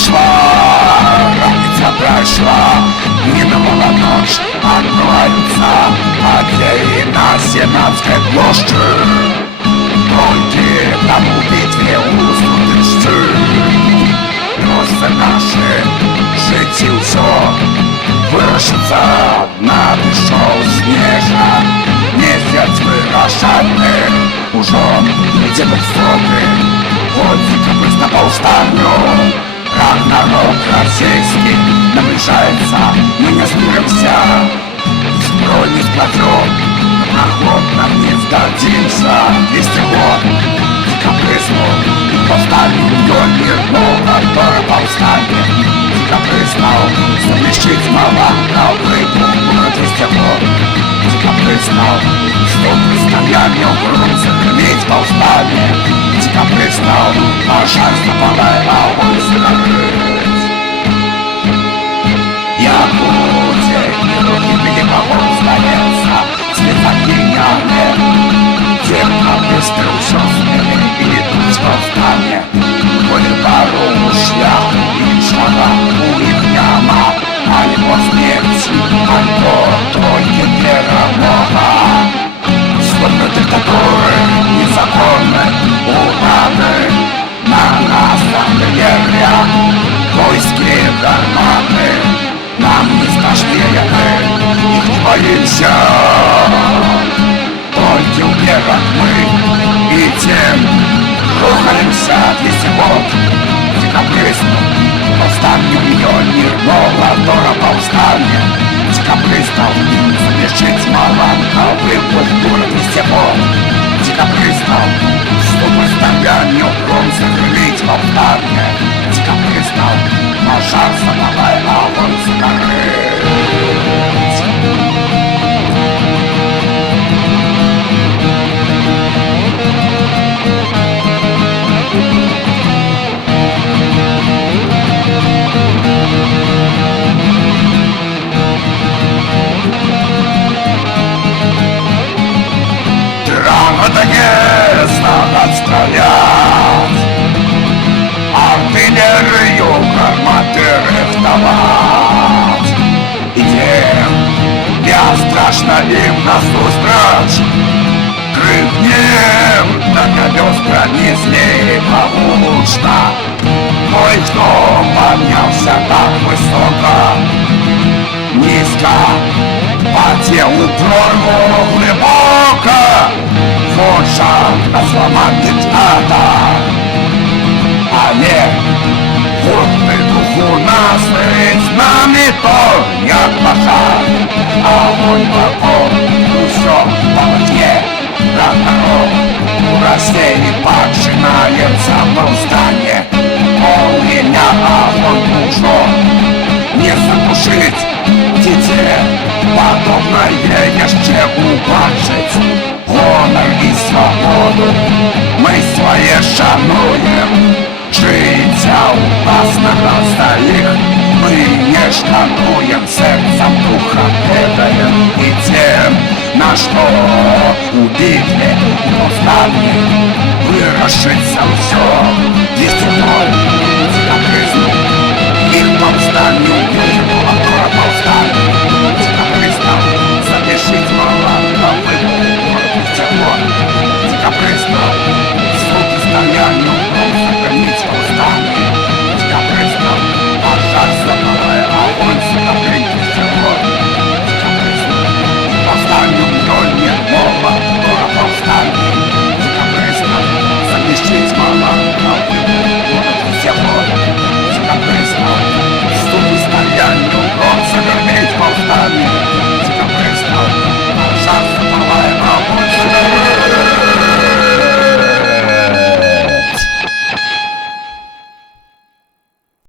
пришла, граница прошла, миновала ночь, откроются океи на Сенатской площади. Пойди тому битве уступишь. Просто наши житті все вирушиться на душу снежа. Місяць вирашальний уже где в сроки. Ходить быстро повстанию. Рагнарок российский наближается, мы не сдуемся. Строй не сплотен, проход нам не сдадимся. 200 год, капризну, повстанию мир, но который повстанет. Капризнал, замещить мало, на выпух город 200 год. Капризнал, что предстояние угрозы, иметь повстание. Капризнал, пожалуйста, подай, а улицы накрыть. Я будем, руки видимо, повстанется, слеза гениальные. Терпно, быстро, все смелее, идут в повстание. Выбору шлях и шага, у них яма, а его смерть, альбо только перемога. Словно диктатуры, незаконны, урады, на нас артиллерия, войски гарматы, нам не страшнее мы, их не боимся. Только убегать мы и тем рухаемся 200 год. Декабристу, повстанию ее мир, молодора повстания. Декабристов, замешить мало, а выпуск город 200 год. Декабристов, чтобы стоянию бронзы крылить повстание. Декабристов, пожалуйста, давай огонь закрыть. Наконец-то отстрелят, артиллерию гарматы рихтовать. Идем, я страшно им насустрач. Крикнем, на колес пронесли повушно. Мой дом поднялся так высоко, низко, по телу прорву глубоко. Хоча сломать диктата, а не гордый духу насыть нами то не отмахать. А мой покой, все по воде, Рагнарок, у России начинается повстание. У меня огонь нужен, не задушить детей, подобное еще убачить. Гонор и свободу мы свои шануем. Життя опасно остальных мы не шкануем. Сердцем духа предаем и тем, на что убили повстание. Вырашится все, 200 год, декабризм, их повстанию будем опора повстания. Декабристов, запишите мало, а вы Декабристов, суд стоянию, сохранить повстание. Декабристов, пожалуйста, давай огонь закрыть всего. Декабристов, повстанию ноль нет мола, скоро повстание. Декабристов, замещить мало, а город всего. Декабристов, суд стоянию, сохранить повстание.